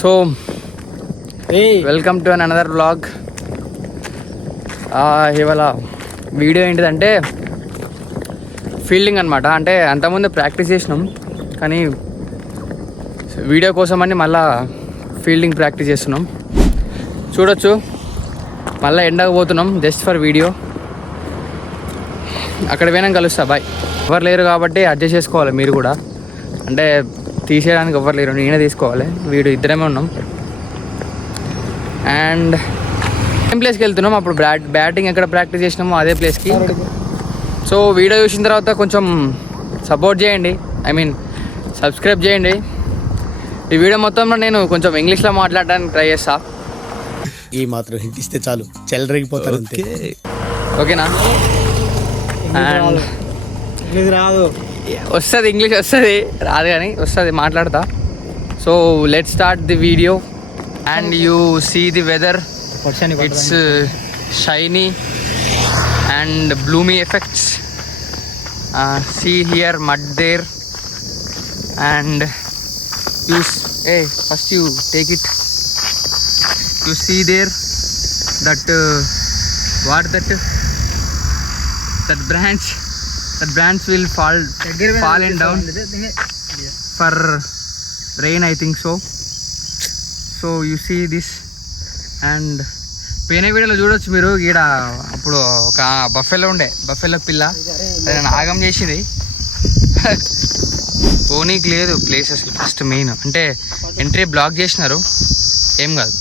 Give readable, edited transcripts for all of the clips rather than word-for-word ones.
So welcome to another vlog. ఇవాళ వీడియో ఏంటిదంటే ఫీల్డింగ్ అనమాట. అంటే అంతకుముందు ప్రాక్టీస్ చేసినాం, కానీ వీడియో కోసం అని మళ్ళా ఫీల్డింగ్ ప్రాక్టీస్ చేస్తున్నాం. చూడొచ్చు, మళ్ళీ ఎండకు పోతున్నాం జస్ట్ ఫర్ వీడియో. అక్కడ పోయినాక కలుస్తా, బాయ్. ఎవరు లేరు కాబట్టి అడ్జస్ట్ చేసుకోవాలి మీరు కూడా. అంటే తీసేయడానికి ఎవరు లేరు, నేనే తీసుకోవాలి. వీడు ఇద్దరమే ఉన్నాం. అండ్ సేమ్ ప్లేస్కి వెళ్తున్నాం. అప్పుడు బ్యాటింగ్ ఎక్కడ ప్రాక్టీస్ చేసినామో అదే ప్లేస్కి. సో వీడియో చూసిన తర్వాత కొంచెం సపోర్ట్ చేయండి, ఐ మీన్ సబ్స్క్రైబ్ చేయండి. ఈ వీడియో మొత్తంలో నేను కొంచెం ఇంగ్లీష్లో మాట్లాడడానికి ట్రై చేస్తా. ఈ మాత్రం హింట్ ఇస్తే చాలు, చెల్లరగిపోతారు అంతే. ఓకేనా? అండ్ రాదు, వస్తుంది, ఇంగ్లీష్ వస్తుంది, రాదు కానీ వస్తుంది, మాట్లాడతా. So let's start the video. And you see the weather, it's shiny and bloomy effects. See here, mud there, and first you take it. You see there that branch will fallen down for rain, I think so. So you see this. And పోయిన వీడియోలో చూడొచ్చు మీరు, ఈడ అప్పుడు ఒక బఫెలో పిల్ల అది నాగం చేసింది. పోనీకి లేదు ప్లేసెస్. ఫస్ట్ మెయిన్ అంటే ఎంట్రీ బ్లాక్ చేసినారు, ఏం కాదు.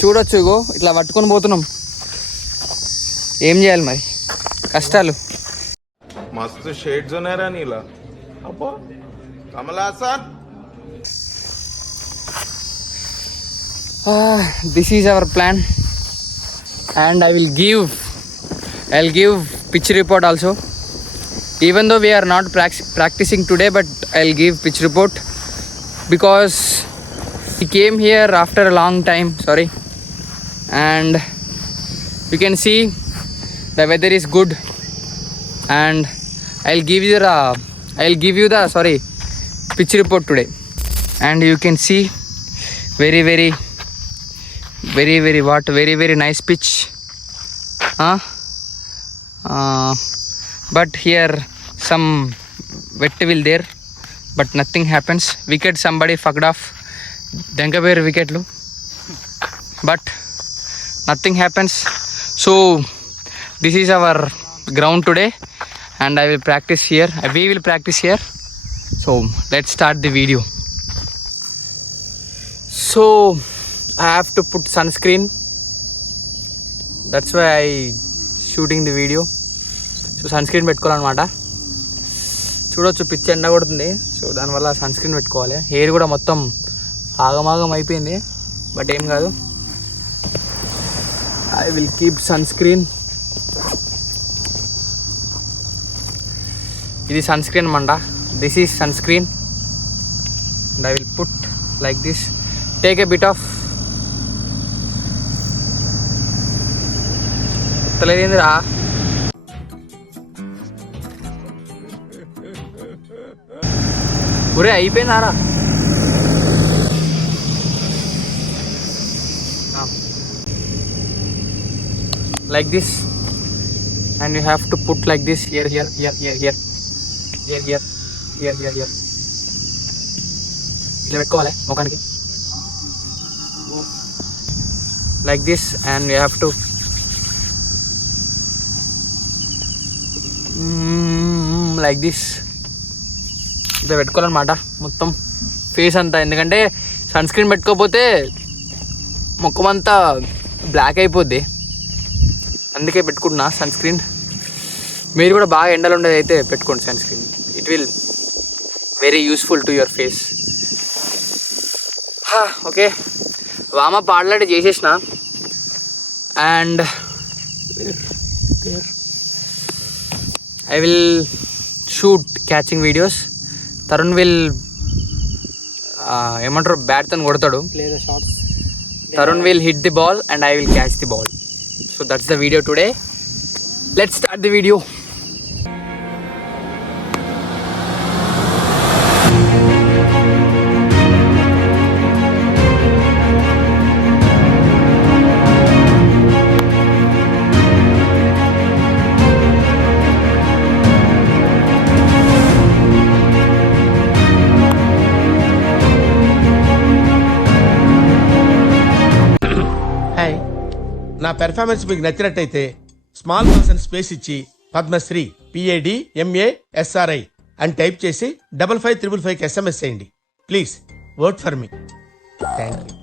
చూడొచ్చు, ఇగో ఇట్లా పట్టుకొని పోతున్నాం. ఏం చేయాలి మరి, కష్టాలు. మస్తు షేడ్స్ ఉన్నారా నీలా. అబ్బో Kamal Haasan. This is our plan. And I'll give pitch report also, even though we are not practicing today, but I'll give pitch report because we came here after a long time, and you can see the weather is good. And I'll give you the pitch report today. And you can see very nice pitch. But here some wet will there, but nothing happens. Wicket somebody fucked off, Denkabeer wicket lu, but nothing happens. So this is our ground today, and we will practice here. So let's start the video. So I have to put sunscreen, that's why I shooting the video. So sunscreen పెట్టుకోవాలన్నమాట. చూడొచ్చు, పిచ్చి ఎండ కొడుతుంది, సో దానివల్ల సన్స్క్రీన్ పెట్టుకోవాలి. హెయిర్ కూడా మొత్తం ఆగమాగం అయిపోయింది, బట్ ఏం కాదు, ఐ విల్ కీప్ సన్స్క్రీన్. ఇది సన్స్క్రీన్ అన్నమాట. This is sunscreen and I will put like this. Take a bit of తెలియదురా. ఒరే అయిపోయిందారా. Like this, and you have to put like this. here ఇలా పెట్టుకోవాలి ముఖానికి, like this. And you have to like this, ఇట్లా పెట్టుకోవాలన్నమాట మొత్తం ఫేస్ అంతా. ఎందుకంటే సన్ స్క్రీన్ పెట్టుకోకపోతే ముఖం అంతా బ్లాక్ అయిపోద్ది, అందుకే పెట్టుకుంటున్నా సన్ స్క్రీన్. మీరు కూడా బాగా ఎండలు ఉండేది అయితే పెట్టుకోండి sunscreen. It will very useful to your face. Okay, warm up already చేసేసిన. And I will shoot catching videos. Tarun will ఏమంటారు బ్యాట్ తను కొడతాడు. Tarun will hit the ball and I will catch the ball. So that's the video today. Let's start the video. నా పెర్ఫార్మెన్స్ మీకు నచ్చినట్టయితే small person space ఇచ్చి పద్మశ్రీ PADMASRI అని టైప్ చేసి 55555కి SMS చేయండి. Please vote for me. Thank you.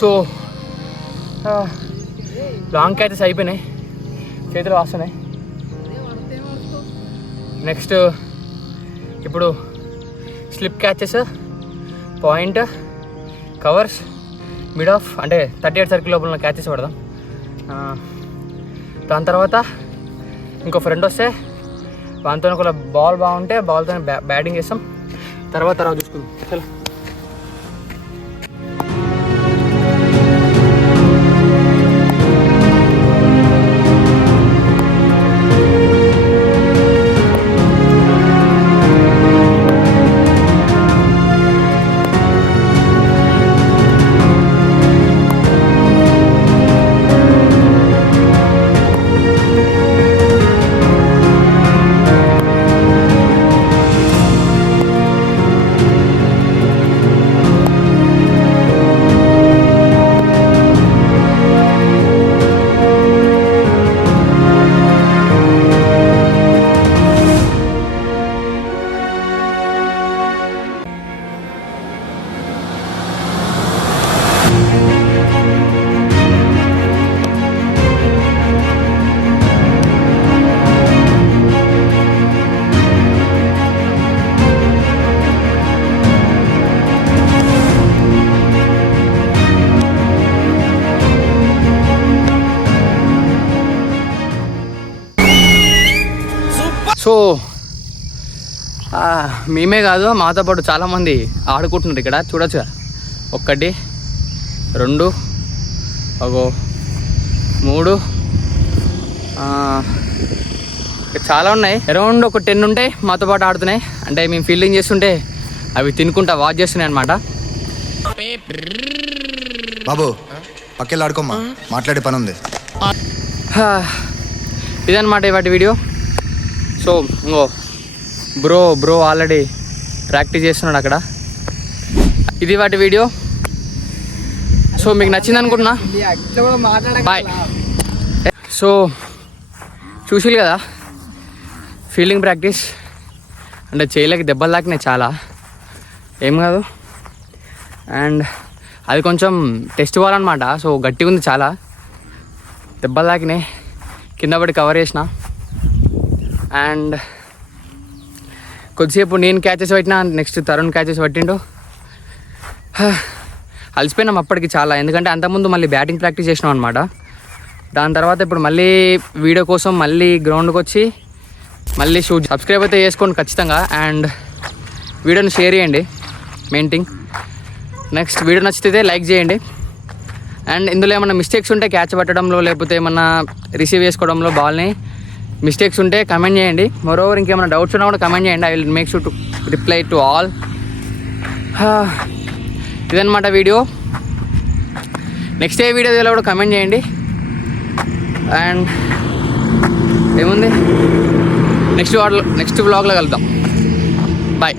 So long catches అయిపోయినాయి, చేతులు వస్తున్నాయి. నెక్స్ట్ ఇప్పుడు slip catches, point, covers, mid of అంటే 38 సర్కిల్ లోపల క్యాచెస్ పడదాం. దాని తర్వాత ఇంకో ఫ్రెండ్ వస్తే వాటితో ఒక బాల్ బాగుంటే బాల్తో బ్యాటింగ్ చేస్తాం. తర్వాత చూసుకుందాం. చలో. సో మేమే కాదు, మాతో పాటు చాలామంది ఆడుకుంటున్నారు ఇక్కడ. చూడొచ్చు, 1 2 3 చాలా ఉన్నాయి. అరౌండ్ ఒక 10 ఉంటాయి మాతో పాటు ఆడుతున్నాయి. అంటే మేము ఫీల్డింగ్ చేస్తుంటే అవి తినుకుంటా వాచ్ చేస్తున్నాయి అనమాట. బాబు పక్కెళ్ళి ఆడుకోమ్మా, మాట్లాడే పని ఉంది. ఇదన్నమాట ఇవాటి వీడియో. సో ఇంకో బ్రో ఆల్రెడీ ప్రాక్టీస్ చేస్తున్నాడు అక్కడ. ఇది వాటి వీడియో. సో మీకు నచ్చింది అనుకుంటున్నా. బాయ్. సో చూసిరు కదా, ఫీల్డింగ్ ప్రాక్టీస్ అంటే చేయలేక దెబ్బలు తాకినాయి చాలా, ఏం కాదు. అండ్ అది కొంచెం టెస్ట్ బాల్ అనమాట. సో గట్టిగా ఉంది చాలా, దెబ్బలు తాకినాయి, కింద పడి కవర్ చేసిన. అండ్ కొద్దిసేపు నేను క్యాచెస్ పట్టినా, నెక్స్ట్ తరుణ్ క్యాచెస్ పట్టిండు. అలసిపోయినాం అప్పటికి చాలా, ఎందుకంటే అంతకుముందు మళ్ళీ బ్యాటింగ్ ప్రాక్టీస్ చేసినాం అనమాట. దాని తర్వాత ఇప్పుడు మళ్ళీ వీడియో కోసం మళ్ళీ గ్రౌండ్కి వచ్చి మళ్ళీ షూట్. సబ్స్క్రైబ్ అయితే చేసుకోండి ఖచ్చితంగా. అండ్ వీడియోని షేర్ చేయండి, మెయిన్ థింగ్. నెక్స్ట్ వీడియో నచ్చితే లైక్ చేయండి. అండ్ ఇందులో ఏమైనా మిస్టేక్స్ ఉంటే క్యాచ్ పట్టడంలో, లేకపోతే ఏమన్నా రిసీవ్ చేసుకోవడంలో బాల్ని మిస్టేక్స్ ఉంటే కమెంట్ చేయండి. మరోవర్ ఇంకేమైనా డౌట్స్ ఉన్నా కూడా కమెంట్ చేయండి. I will make sure to reply to all. ఇదన్నమాట వీడియో. నెక్స్ట్ ఏ వీడియో కూడా కమెంట్ చేయండి. అండ్ ఏముంది, నెక్స్ట్ వ్లాగ్లో కలుద్దాం. బాయ్.